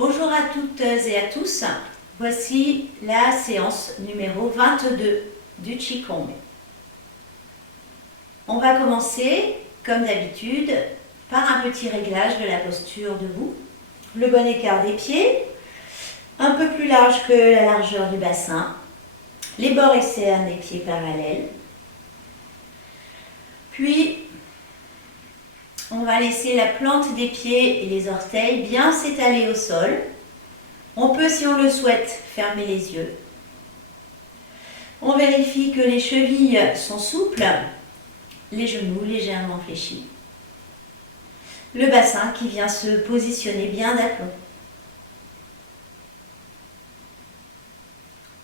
Bonjour à toutes et à tous, voici la séance numéro 22 du Qigong. On va commencer, comme d'habitude, par un petit réglage de la posture debout. Le bon écart des pieds, un peu plus large que la largeur du bassin, les bords externes des pieds parallèles. Puis, on va laisser la plante des pieds et les orteils bien s'étaler au sol. On peut, si on le souhaite, fermer les yeux. On vérifie que les chevilles sont souples, les genoux légèrement fléchis. Le bassin qui vient se positionner bien d'aplomb.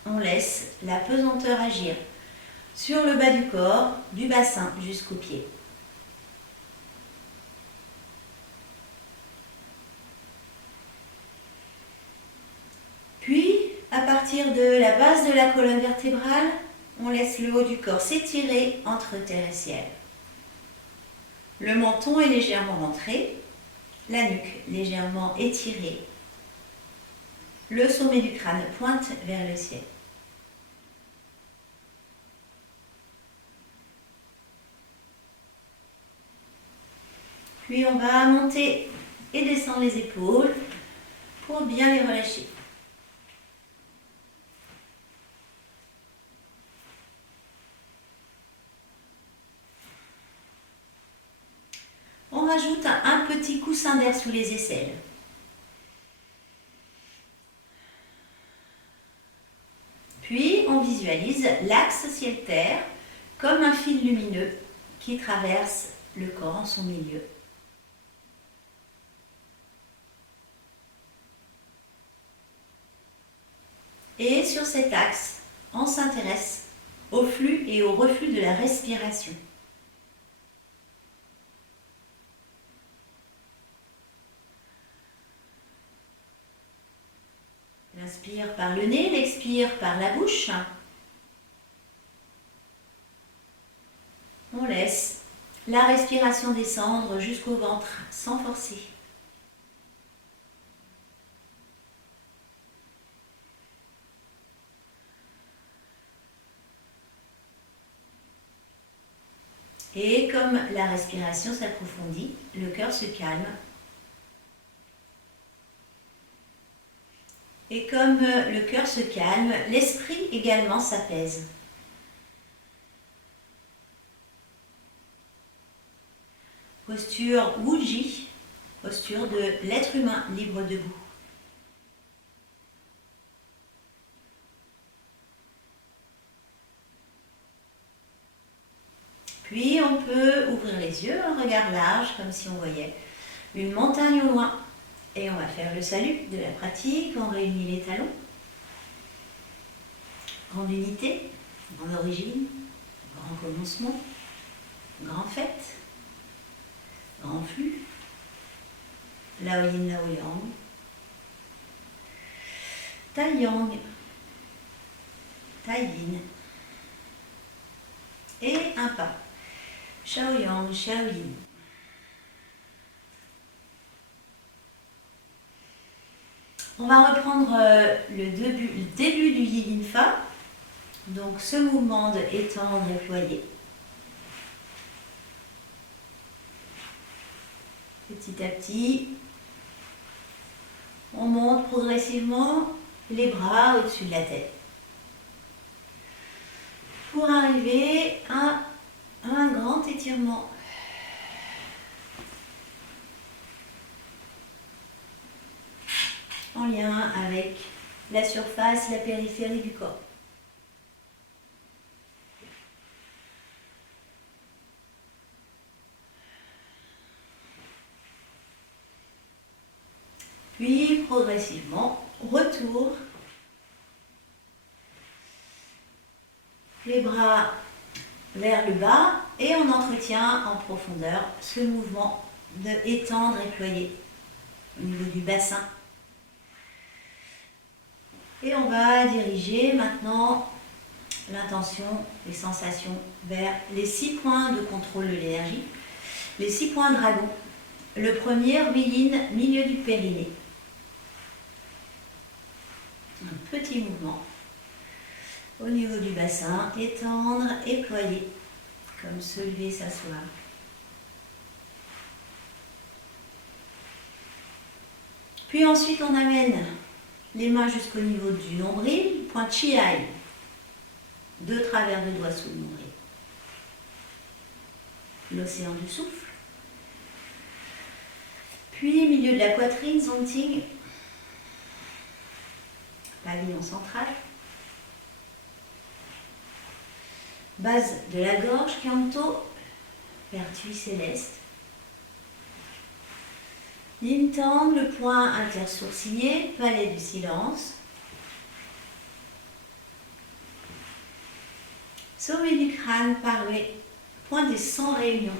On laisse la pesanteur agir sur le bas du corps, du bassin jusqu'aux pieds. Puis, à partir de la base de la colonne vertébrale, on laisse le haut du corps s'étirer entre terre et ciel. Le menton est légèrement rentré, la nuque légèrement étirée. Le sommet du crâne pointe vers le ciel. Puis on va monter et descendre les épaules pour bien les relâcher. On rajoute un petit coussin d'air sous les aisselles. Puis on visualise l'axe ciel-terre comme un fil lumineux qui traverse le corps en son milieu. Et sur cet axe, on s'intéresse au flux et au reflux de la respiration. L'inspire par le nez, l'expire par la bouche. On laisse la respiration descendre jusqu'au ventre sans forcer. Et comme la respiration s'approfondit, le cœur se calme. Et comme le cœur se calme, l'esprit également s'apaise. Posture Wuji, posture de l'être humain libre debout. Puis on peut ouvrir les yeux, un regard large, comme si on voyait une montagne au loin. Et on va faire le salut de la pratique, on réunit les talons. Grande unité, grande origine, grand commencement, grand fait, grand flux, Lao Yin, Lao Yang, Tai Yang, Tai Yin, et un pas, Shao Yang, Shao Yin. On va reprendre le début du Yin Fa, donc ce mouvement de étendre et ployer. Petit à petit, on monte progressivement les bras au-dessus de la tête pour arriver à un grand étirement. En lien avec la surface, la périphérie du corps. Puis progressivement, retour. Les bras vers le bas et on entretient en profondeur ce mouvement de étendre et ployer au niveau du bassin. Et on va diriger maintenant l'intention, les sensations vers les 6 points de contrôle de l'énergie, les 6 points dragon. Le premier, Yin, milieu du périnée. Un petit mouvement au niveau du bassin, étendre et ployer, comme se lever, s'asseoir. Puis ensuite on amène les mains jusqu'au niveau du nombril, point Chi Ai, 2 travers de doigts sous le nombril. L'océan du souffle. Puis milieu de la poitrine, Zonting, pavillon central. Base de la gorge, Kyanto, vertu céleste. Yin Tang, le point intersourcilier, palais du silence. Sommet du crâne, parler, point des 100 réunions.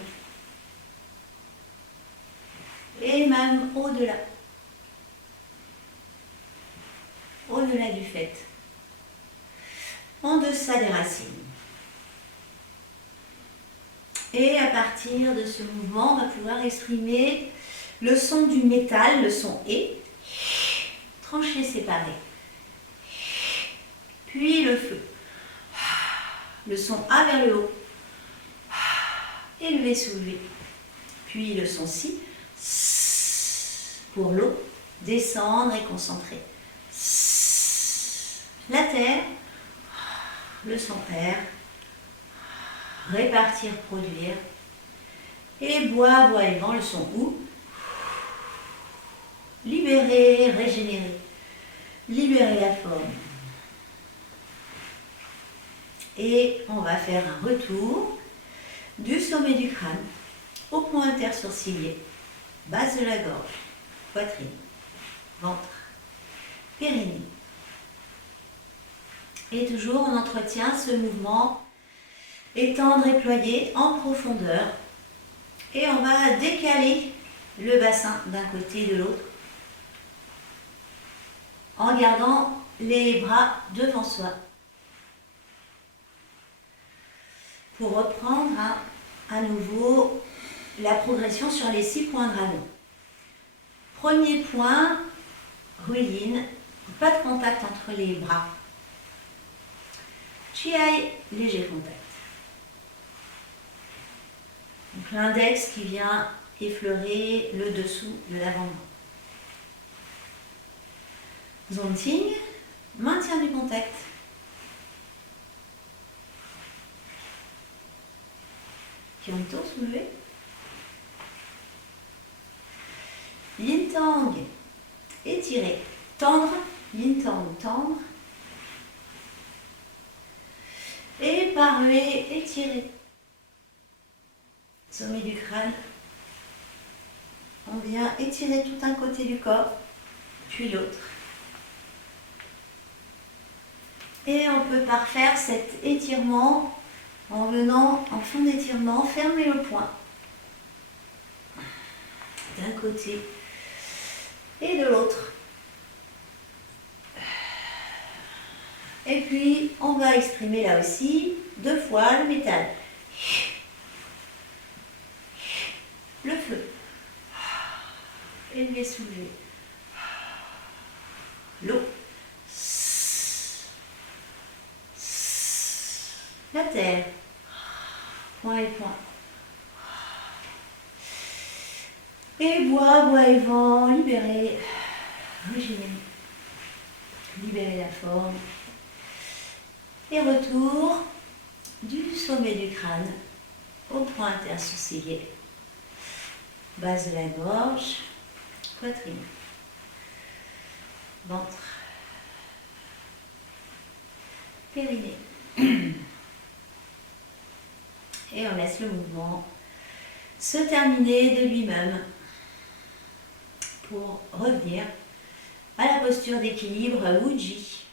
Et même au-delà. Au-delà du fait. En deçà des racines. Et à partir de ce mouvement, on va pouvoir exprimer le son du métal, le son E, tranché séparé. Puis le feu. Le son A vers le haut. Élevé, soulevé. Puis le son Si pour l'eau. Descendre et concentrer. La terre. Le son R. Répartir, produire. Et bois, bois et vent, le son OU. Libérer, régénérer. Libérer la forme. Et on va faire un retour du sommet du crâne au point intersourcilier, base de la gorge, poitrine, ventre, périnée. Et toujours on entretient ce mouvement étendre et ployer en profondeur. Et on va décaler le bassin d'un côté et de l'autre en gardant les bras devant soi. Pour reprendre à nouveau la progression sur les 6 points granaux. Premier point, Ruyin, pas de contact entre les bras. Chi Ai, léger contact. Donc l'index qui vient effleurer le dessous de l'avant-bras. Zonting, maintien du contact. Kyanto, soulevé. Yin Tang, étirer. Tendre, Yin Tang, tendre. Et parler, étirer. Sommet du crâne. On vient étirer tout un côté du corps, puis l'autre. Et on peut parfaire cet étirement en venant en fin d'étirement, fermer le poing d'un côté et de l'autre. Et puis, on va exprimer là aussi 2 fois le métal. Le feu. Élevé, soulevé. L'eau. La terre. Point et point. Et bois, bois et vent, libérer, régénérer, libérer la forme. Et retour du sommet du crâne au point intersourcilier, base de la gorge, poitrine, ventre, périnée. Et on laisse le mouvement se terminer de lui-même pour revenir à la posture d'équilibre Wuji.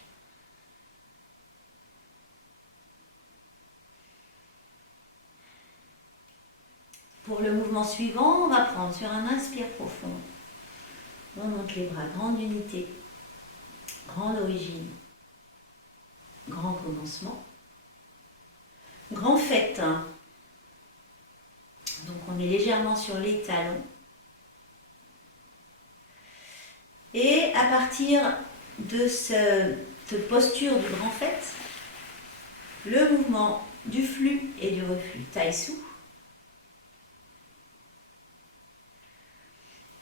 Pour le mouvement suivant, on va prendre sur un inspire profond. On monte les bras, grande unité, grande origine, grand commencement, grand fait. Donc on est légèrement sur les talons. Et à partir de cette posture du grand fait, le mouvement du flux et du reflux Taïsu.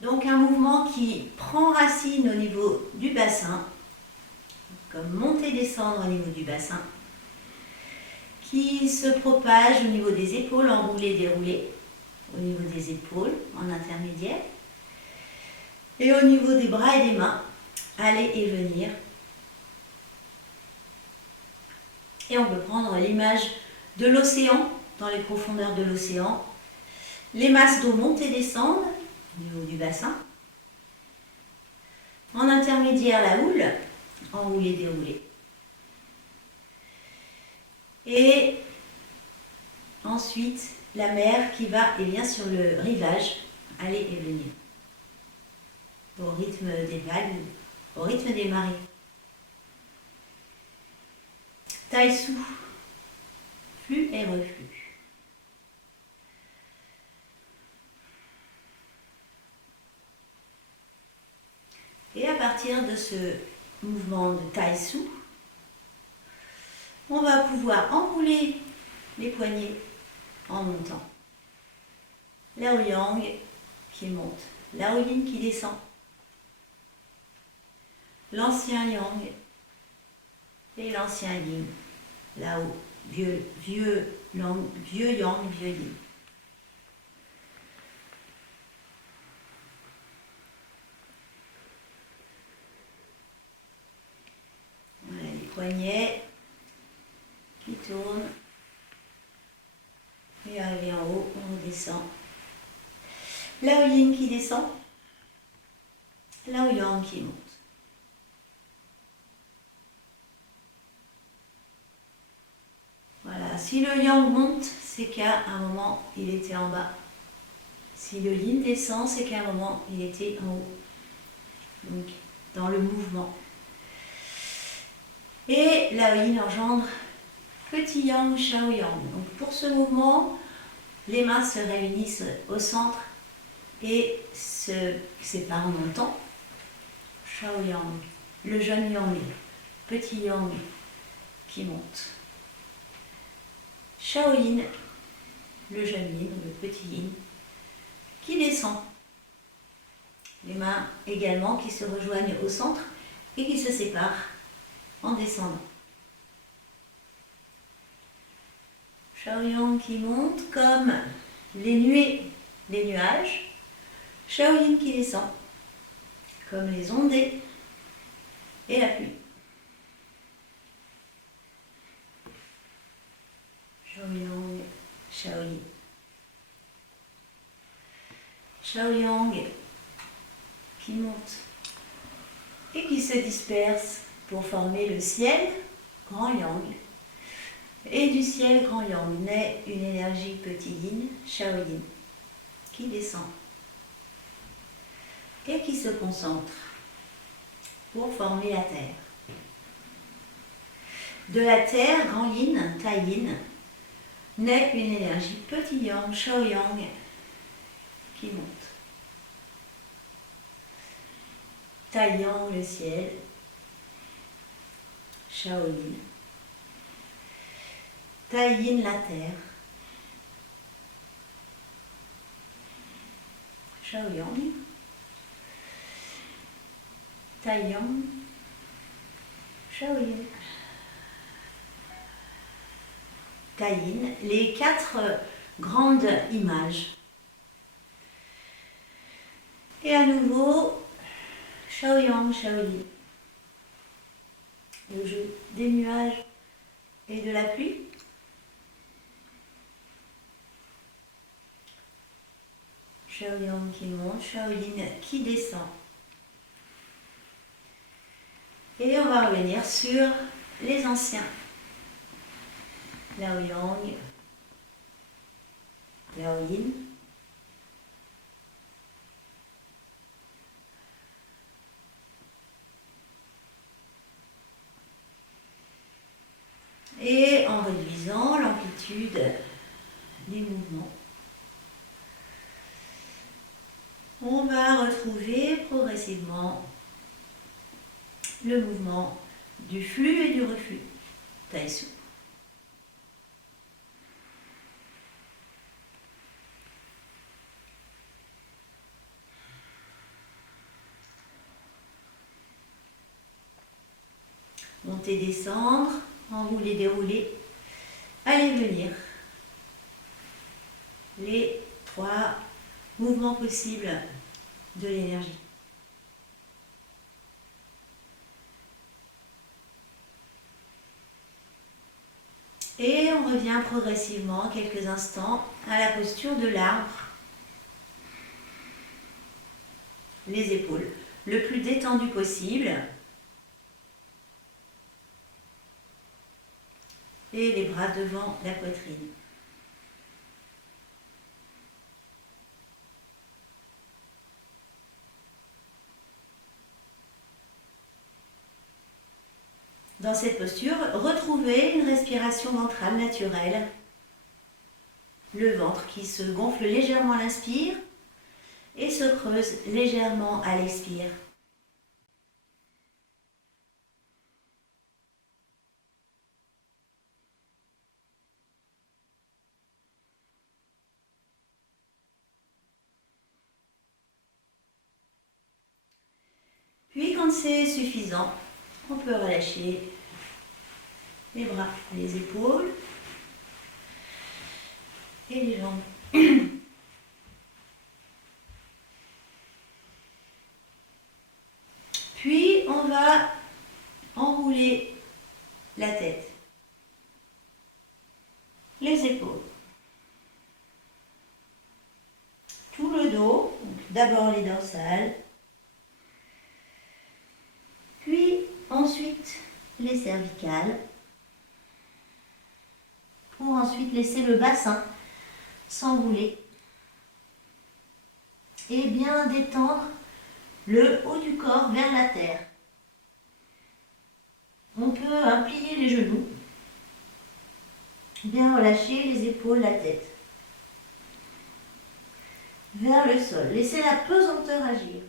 Donc un mouvement qui prend racine au niveau du bassin, comme monter-descendre au niveau du bassin, qui se propage au niveau des épaules, enroulé-déroulé, au niveau des épaules, en intermédiaire, et au niveau des bras et des mains, aller et venir. Et on peut prendre l'image de l'océan, dans les profondeurs de l'océan, les masses d'eau montent et descendent au niveau du bassin. En intermédiaire, la houle, enroulé-déroulé. Et ensuite, la mer qui va et vient sur le rivage, aller et venir, au rythme des vagues, au rythme des marées. Taïsu, flux et reflux. Et à partir de ce mouvement de Taïsu, on va pouvoir enrouler les poignets en montant. Lao Yang qui monte, Lao Yin qui descend, l'ancien Yang et l'ancien Yin, là-haut, vieux Yang, vieux Yin. Voilà les poignets qui tournent. Et arrivé en haut, on redescend. Lao Yin qui descend, Lao Yang qui monte. Voilà, si le Yang monte, c'est qu'à un moment, il était en bas. Si le Yin descend, c'est qu'à un moment, il était en haut. Donc, dans le mouvement. Et Lao Yin engendre petit Yang, Shao Yang. Donc, pour ce mouvement, les mains se réunissent au centre et se séparent en montant. Shao Yang, le jeune Yang, petit Yang qui monte. Shao Yin, le jeune Yin, le petit Yin, qui descend. Les mains également qui se rejoignent au centre et qui se séparent en descendant. Shao Yang qui monte comme les nuées, les nuages. Shao Yin qui descend comme les ondées et la pluie. Shao Yang, Shao Yin. Shao Yang qui monte et qui se disperse pour former le ciel, grand Yang. Et du ciel, grand Yang, naît une énergie petit Yin, Shao Yin, qui descend et qui se concentre pour former la terre. De la terre, grand Yin, Tai Yin, naît une énergie petit Yang, Shao Yang, qui monte. Tai Yang, le ciel, Shao Yin. Tai Yin, la terre, Shao Yang. Tai Yang, Shao Yin. Tai Yin, les 4 grandes images. Et à nouveau, Shao Yang, Shao Yin. Le jeu des nuages et de la pluie. Shao Yang qui monte, Shao Yin qui descend. Et on va revenir sur les anciens. Lao Yang, Lao Yin. Et en réduisant l'amplitude des mouvements, on va retrouver progressivement le mouvement du flux et du reflux. Taille souple. Monter, descendre, enrouler, dérouler, aller, venir. Les 3 mouvements possibles de l'énergie. Et on revient progressivement, quelques instants, à la posture de l'arbre. Les épaules le plus détendues possible. Et les bras devant la poitrine. Dans cette posture, retrouvez une respiration ventrale naturelle. Le ventre qui se gonfle légèrement à l'inspire et se creuse légèrement à l'expire. Puis quand c'est suffisant, on peut relâcher les bras, les épaules et les jambes. Puis on va enrouler la tête, les épaules, tout le dos, d'abord les dorsales, puis ensuite les cervicales, pour ensuite laisser le bassin s'enrouler et bien détendre le haut du corps vers la terre. On peut plier les genoux, bien relâcher les épaules, la tête vers le sol. Laissez la pesanteur agir.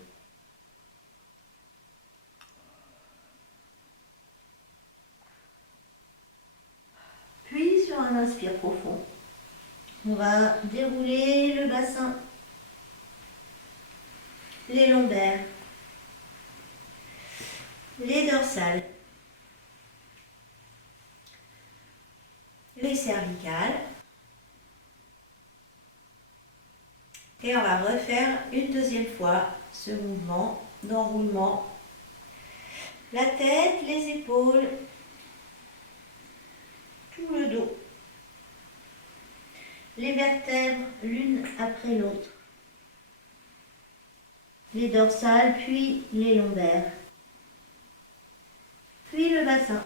Puis sur un inspire profond, on va dérouler le bassin, les lombaires, les dorsales, les cervicales. Et on va refaire une deuxième fois ce mouvement d'enroulement. La tête, les épaules, tout le dos. Les vertèbres l'une après l'autre. Les dorsales, puis les lombaires. Puis le bassin.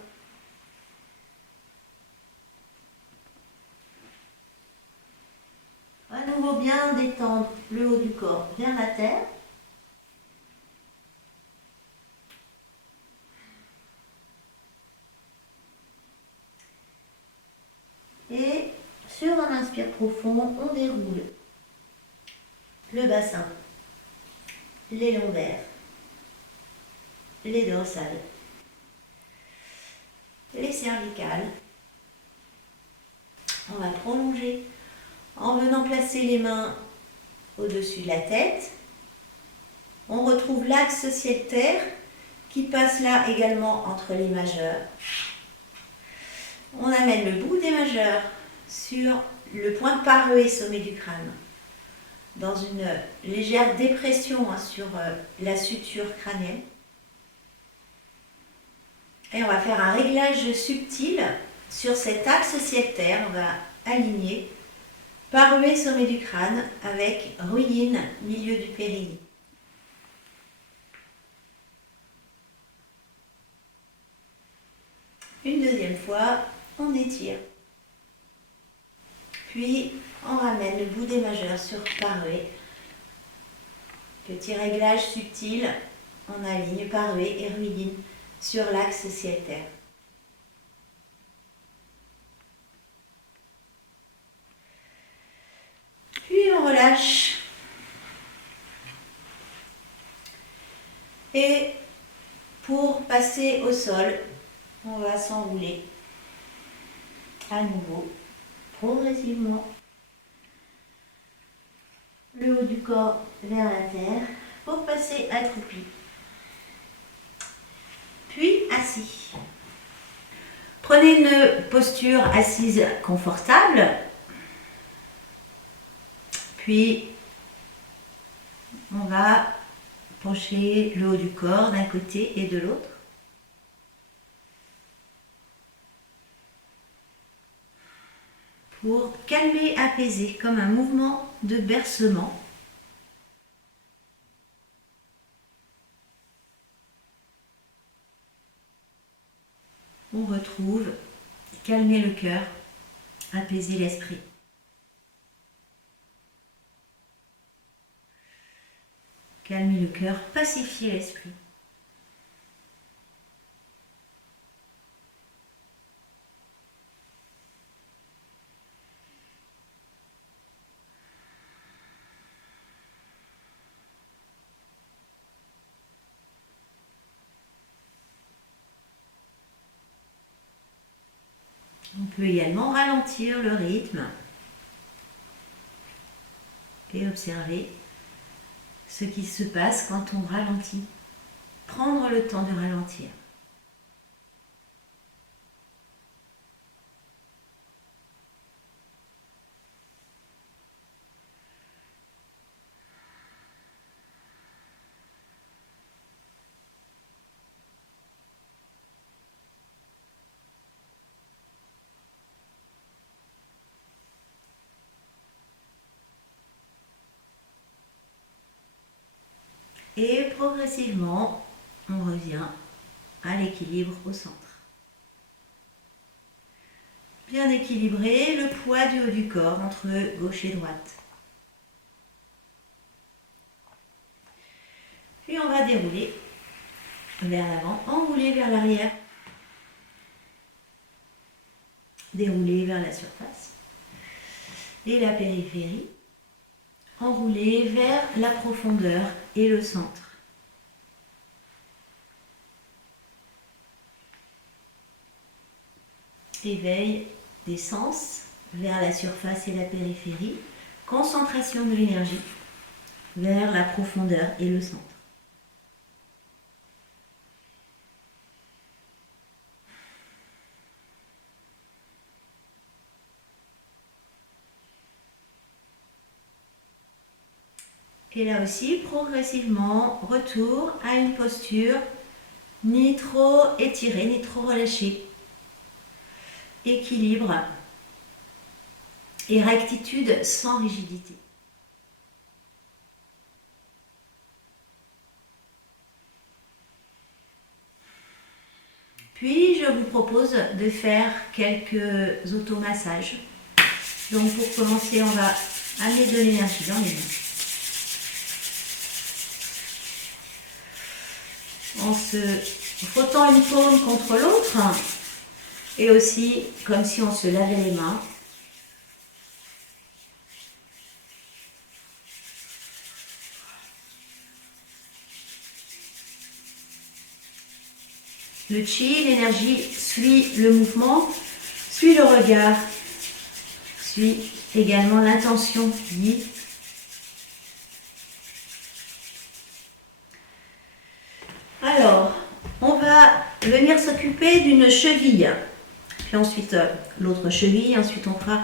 À nouveau bien détendre le haut du corps vers la terre. Et sur un inspire profond, on déroule le bassin, les lombaires, les dorsales, les cervicales. On va prolonger en venant placer les mains au-dessus de la tête. On retrouve l'axe ciel-terre qui passe là également entre les majeurs. On amène le bout des majeurs sur le point paré sommet du crâne, dans une légère dépression sur la suture crânienne. Et on va faire un réglage subtil sur cet axe ciel-terre. On va aligner paré sommet du crâne avec ruine milieu du périnée. Une deuxième fois, on étire. Puis, on ramène le bout des majeurs sur paré. Petit réglage subtil, on aligne paré et ruine sur l'axe ciel-terre. Puis, on relâche. Et pour passer au sol, on va s'enrouler à nouveau, progressivement. Le haut du corps vers la terre pour passer accroupi. Puis assis. Prenez une posture assise confortable. Puis on va pencher le haut du corps d'un côté et de l'autre. Pour calmer, apaiser, comme un mouvement de bercement. On retrouve calmer le cœur, apaiser l'esprit. Calmer le cœur, pacifier l'esprit. On peut également ralentir le rythme et observer ce qui se passe quand on ralentit. Prendre le temps de ralentir. Et progressivement, on revient à l'équilibre au centre. Bien équilibré, le poids du haut du corps entre gauche et droite. Puis on va dérouler vers l'avant, enrouler vers l'arrière, dérouler vers la surface et la périphérie. Enrouler vers la profondeur et le centre. Éveil des sens vers la surface et la périphérie. Concentration de l'énergie vers la profondeur et le centre. Et là aussi, progressivement, retour à une posture ni trop étirée, ni trop relâchée. Équilibre et rectitude sans rigidité. Puis, je vous propose de faire quelques automassages. Donc, pour commencer, on va amener de l'énergie dans les mains. En se frottant une paume contre l'autre et aussi comme si on se lavait les mains. Le chi, l'énergie suit le mouvement, suit le regard, suit également l'intention guide. Alors, on va venir s'occuper d'une cheville, puis ensuite l'autre cheville, ensuite on fera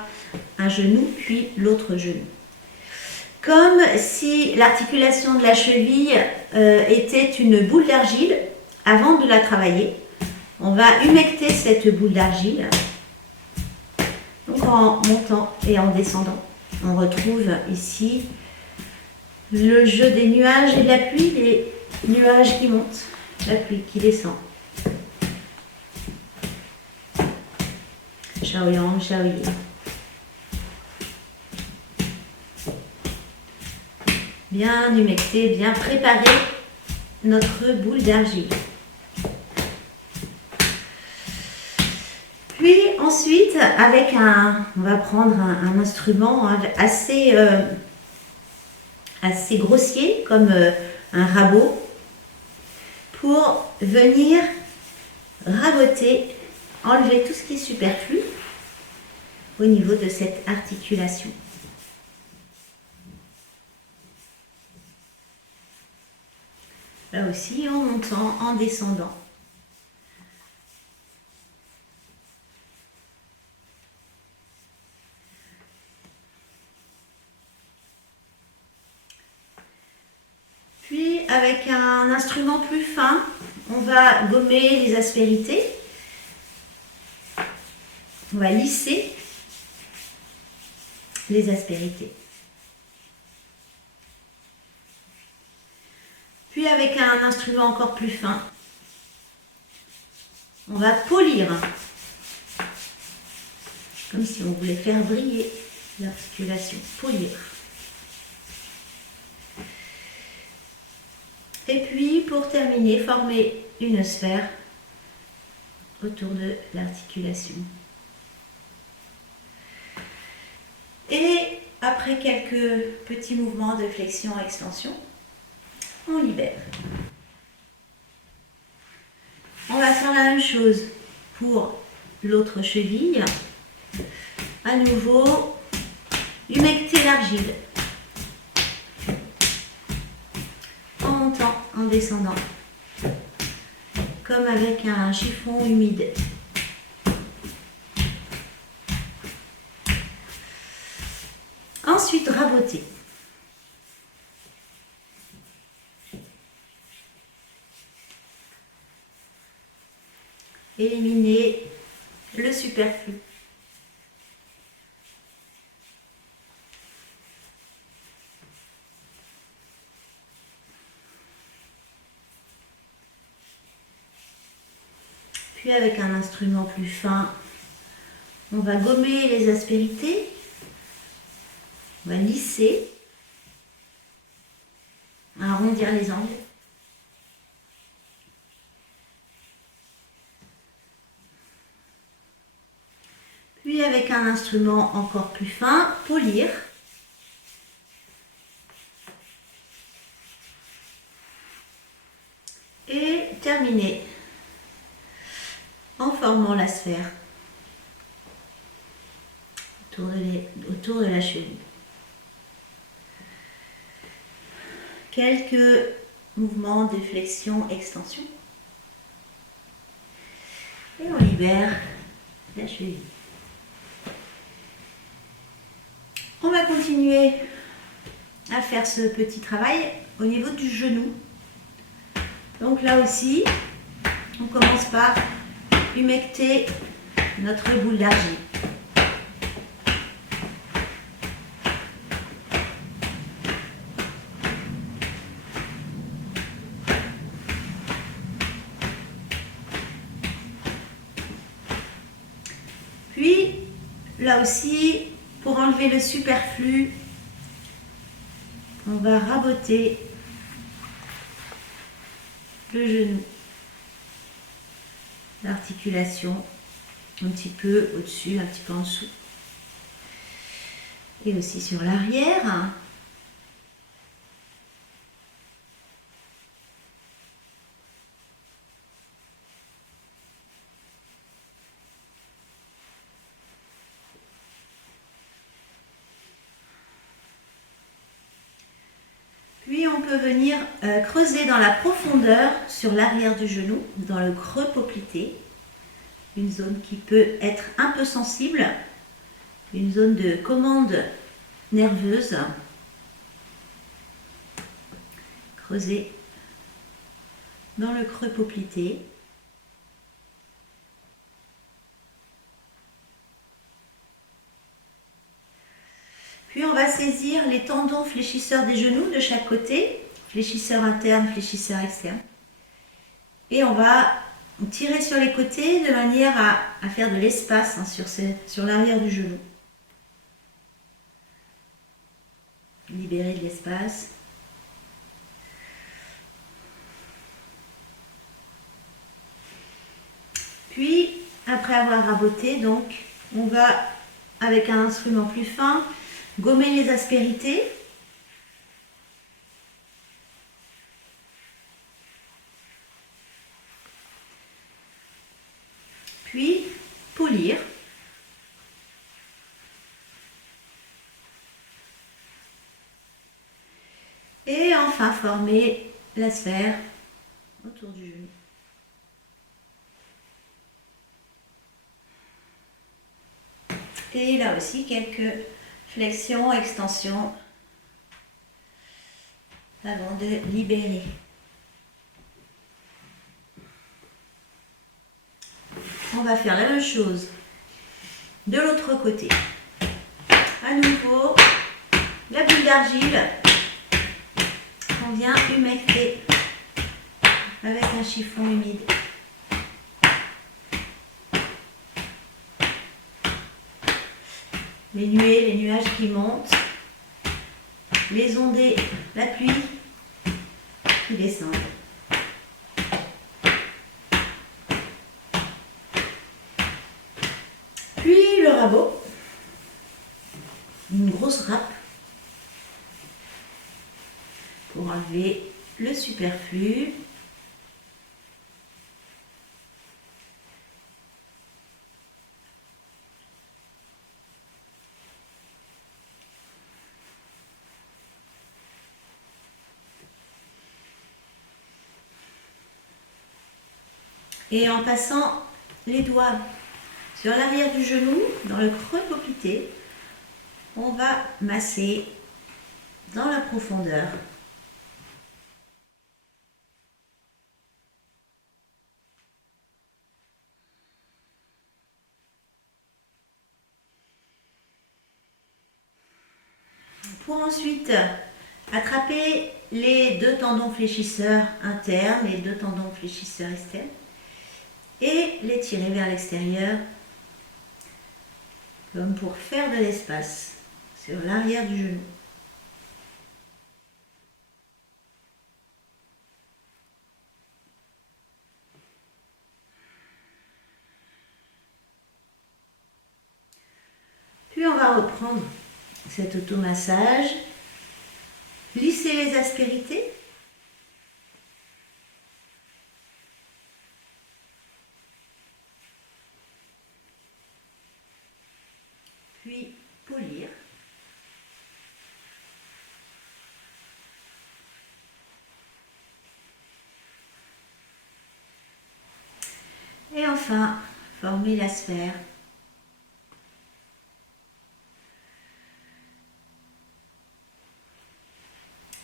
un genou, puis l'autre genou. Comme si l'articulation de la cheville était une boule d'argile, avant de la travailler, on va humecter cette boule d'argile. Donc en montant et en descendant, on retrouve ici le jeu des nuages et de la pluie, les nuages qui montent, la pluie qui descend. Shaoyang, Shaoyi. Bien humecter, bien préparer notre boule d'argile. Puis ensuite, on va prendre un instrument assez grossier, comme un rabot, pour venir raboter, enlever tout ce qui est superflu au niveau de cette articulation. Là aussi, en montant, en descendant. Puis, avec un instrument plus fin, on va gommer les aspérités. On va lisser les aspérités. Puis avec un instrument encore plus fin, on va polir, comme si on voulait faire briller l'articulation, polir. Et puis pour terminer, former une sphère autour de l'articulation. Et après quelques petits mouvements de flexion-extension, on libère. On va faire la même chose pour l'autre cheville. À nouveau, humecter l'argile. En montant, en descendant. Comme avec un chiffon humide. Ensuite, raboter. Éliminer le superflu. Puis avec un instrument plus fin, on va gommer les aspérités, on va lisser, arrondir les angles. Puis avec un instrument encore plus fin, polir. Et terminer en formant la sphère autour de la cheville. Quelques mouvements de flexion-extension. Et on libère la cheville. On va continuer à faire ce petit travail au niveau du genou. Donc là aussi, on commence par humecter notre boule d'argile. Puis, là aussi, pour enlever le superflu, on va raboter le genou, l'articulation, un petit peu au-dessus, un petit peu en dessous. Et aussi sur l'arrière. Puis on peut venir creuser dans la profondeur sur l'arrière du genou, dans le creux poplité, une zone qui peut être un peu sensible, une zone de commande nerveuse. Creuser dans le creux poplité. Puis on va saisir les tendons fléchisseurs des genoux de chaque côté, fléchisseur interne, fléchisseur externe. Et on va tirer sur les côtés de manière à faire de l'espace sur l'arrière du genou. Libérer de l'espace. Puis, après avoir raboté, donc, on va, avec un instrument plus fin, gommer les aspérités. enfin former la sphère autour du genou. Et là aussi, quelques flexions, extensions avant de libérer. On va faire la même chose de l'autre côté. À nouveau, la boule d'argile qu'on vient humecter avec un chiffon humide. Les nuées, les nuages qui montent, les ondées, la pluie qui descendent. Puis le rabot, une grosse râpe pour enlever le superflu. Et en passant les doigts sur l'arrière du genou, dans le creux poplité, on va masser dans la profondeur. Pour ensuite attraper les deux tendons fléchisseurs internes, les deux tendons fléchisseurs externes, et les tirer vers l'extérieur, comme pour faire de l'espace sur l'arrière du genou. Puis on va reprendre cet automassage, lisser les aspérités. Puis polir. Et enfin, former la sphère.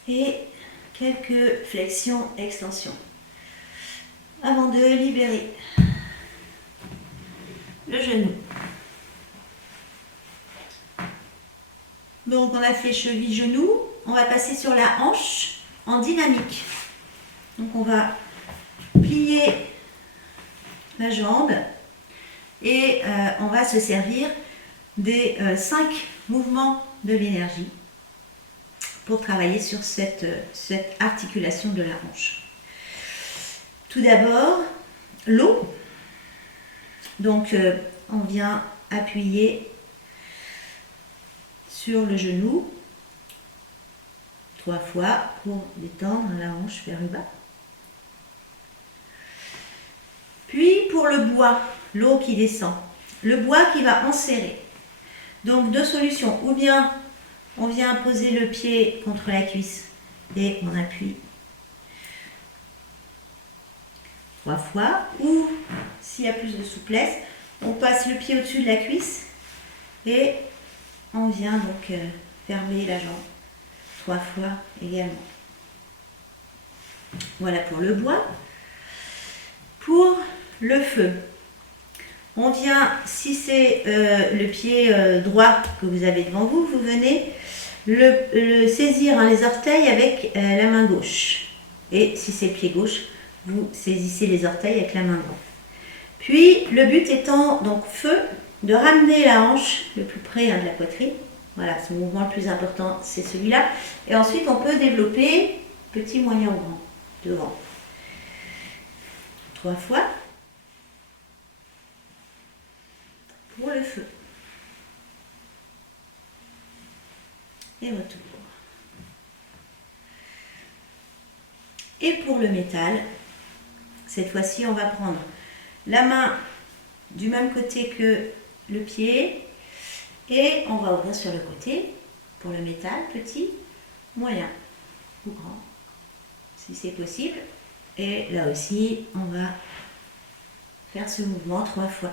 Et quelques flexions, extensions. Avant de libérer le genou. Donc on a fait cheville-genou, on va passer sur la hanche en dynamique. Donc on va plier la jambe et on va se servir des 5 mouvements de l'énergie pour travailler sur cette articulation de la hanche. Tout d'abord, l'eau. Donc on vient appuyer sur le genou 3 fois pour détendre la hanche vers le bas. Puis pour le bois, l'eau qui descend, le bois qui va enserrer. Donc 2 solutions, ou bien on vient poser le pied contre la cuisse et on appuie 3 fois, ou s'il y a plus de souplesse, on passe le pied au-dessus de la cuisse et on vient donc fermer la jambe 3 fois également. Voilà pour le bois. Pour le feu, on vient, si c'est le pied droit que vous avez devant vous, vous venez le saisir les orteils avec la main gauche. Et si c'est le pied gauche, vous saisissez les orteils avec la main droite. Puis le but étant, donc feu, de ramener la hanche le plus près de la poitrine. Voilà, ce mouvement le plus important, c'est celui-là. Et ensuite, on peut développer petit, moyen ou grand, devant. 3 fois. Pour le feu. Et retour. Et pour le métal, cette fois-ci, on va prendre la main du même côté que le pied et on va ouvrir sur le côté pour le métal, petit, moyen ou grand. si c'est possible. Et là aussi, on va faire ce mouvement 3 fois.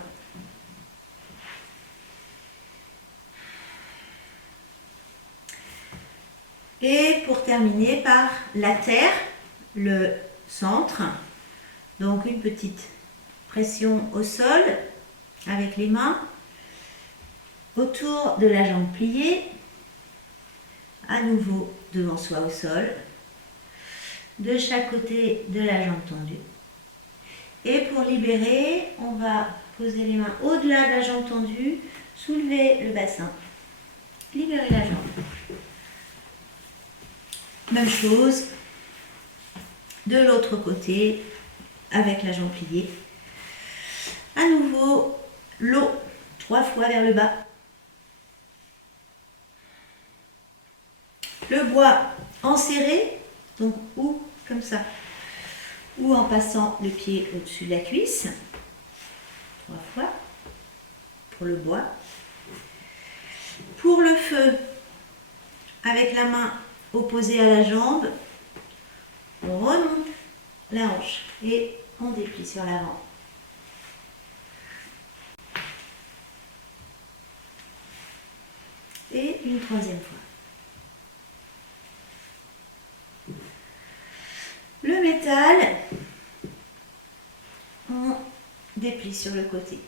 Et pour terminer par la terre, le centre. Donc une petite pression au sol avec les mains autour de la jambe pliée, à nouveau devant soi au sol, de chaque côté de la jambe tendue. Et pour libérer, on va poser les mains au-delà de la jambe tendue, soulever le bassin, libérer la jambe. Même chose de l'autre côté avec la jambe pliée. À nouveau, l'eau 3 fois vers le bas. Le bois enserré, donc ou comme ça, ou en passant le pied au-dessus de la cuisse. 3 fois pour le bois. Pour le feu, avec la main opposée à la jambe, on remonte la hanche et on déplie sur l'avant. Et une 3e fois. Le métal, on déplie sur le côté.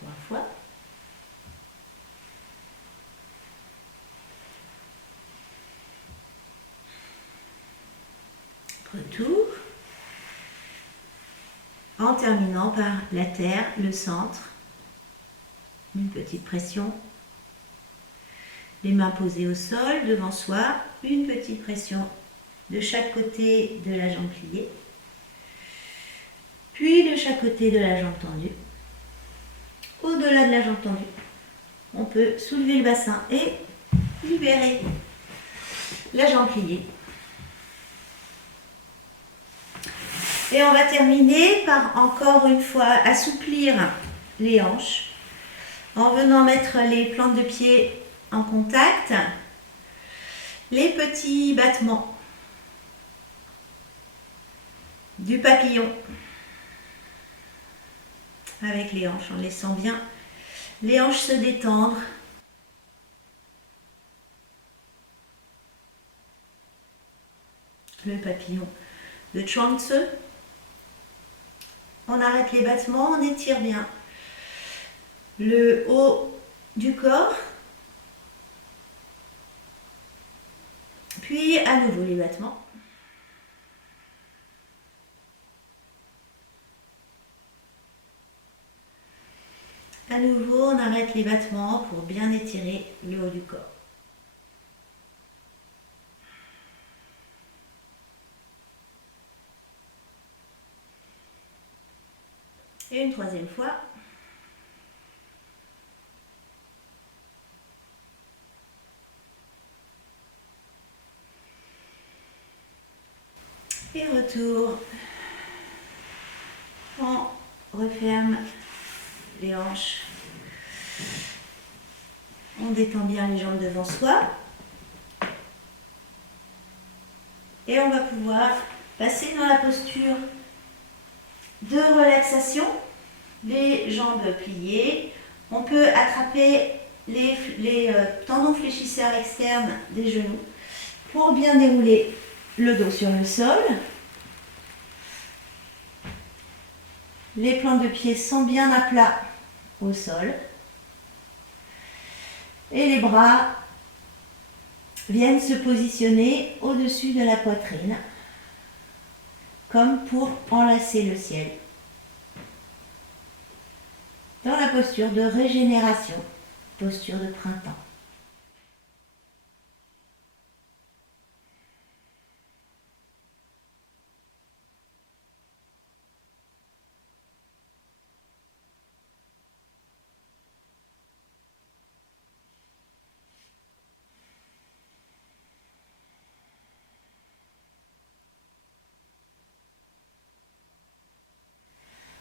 3 fois. Retour. En terminant par la terre, le centre. Une petite pression. Les mains posées au sol, devant soi. Une petite pression de chaque côté de la jambe pliée. Puis de chaque côté de la jambe tendue. Au-delà de la jambe tendue, on peut soulever le bassin et libérer la jambe pliée. Et on va terminer par encore une fois assouplir les hanches en venant mettre les plantes de pied en contact, les petits battements du papillon avec les hanches, en laissant bien les hanches se détendre. Le papillon de Chuang Tzu. On arrête les battements, on étire bien le haut du corps. Puis à nouveau les battements. À nouveau, on arrête les battements pour bien étirer le haut du corps. Et une 3e fois. Et retour. On referme les hanches. On détend bien les jambes devant soi. Et on va pouvoir passer dans la posture de relaxation. Les jambes pliées. On peut attraper les tendons fléchisseurs externes des genoux pour bien dérouler le dos sur le sol. Les plantes de pied sont bien à plat au sol. Et les bras viennent se positionner au-dessus de la poitrine, comme pour enlacer le ciel. Dans la posture de régénération, posture de printemps.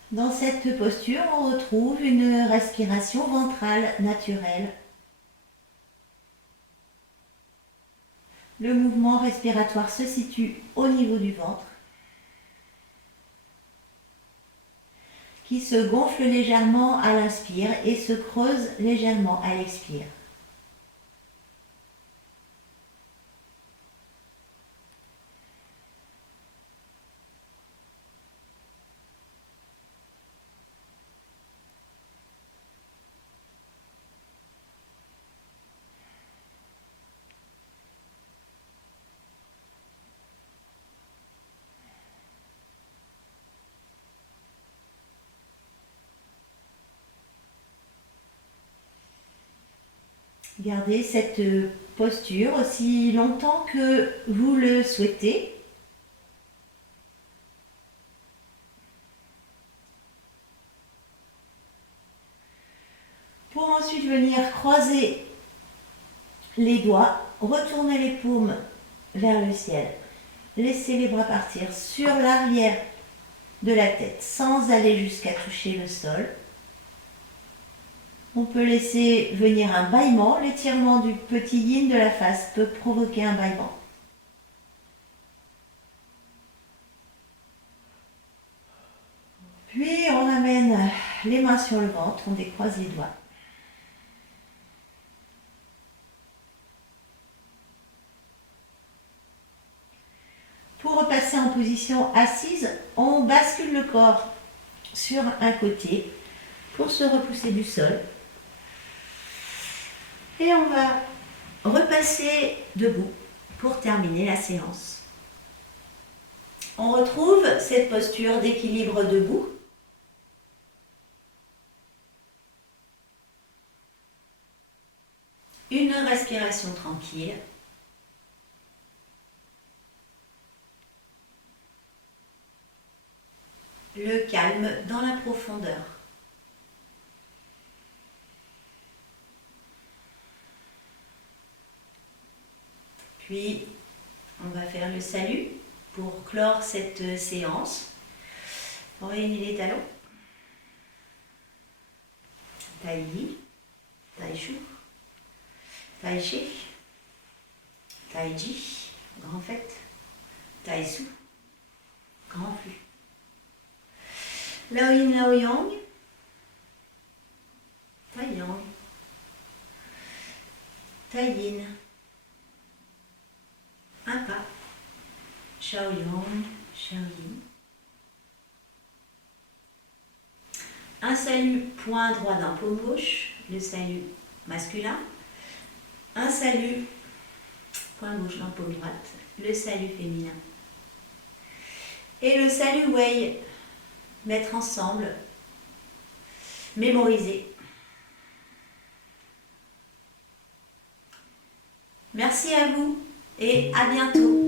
Dans cette posture, on retrouve une respiration ventrale naturelle. Le mouvement respiratoire se situe au niveau du ventre, qui se gonfle légèrement à l'inspire et se creuse légèrement à l'expire. Gardez cette posture aussi longtemps que vous le souhaitez. Pour ensuite venir croiser les doigts, retourner les paumes vers le ciel. Laissez les bras partir sur l'arrière de la tête sans aller jusqu'à toucher le sol. On peut laisser venir un bâillement. L'étirement du petit yin de la face peut provoquer un bâillement. Puis on amène les mains sur le ventre, on décroise les doigts. Pour repasser en position assise, on bascule le corps sur un côté pour se repousser du sol. Et on va repasser debout pour terminer la séance. On retrouve cette posture d'équilibre debout. Une respiration tranquille. Le calme dans la profondeur. Puis, on va faire le salut pour clore cette séance. On réunit les talons. Tai Yi, Tai Shu, Tai Chi, Tai Ji, grand fait, Tai Su, grand flux. Lao Yin, Lao Yang, Tai Yang, Tai Yin, un pas, Shao Yang, Shao Yin. Un salut poing droit d'un paume gauche, le salut masculin. Un salut poing gauche d'un paume droite, le salut féminin. Et le salut Wei, mettre ensemble, mémoriser. Merci à vous et à bientôt.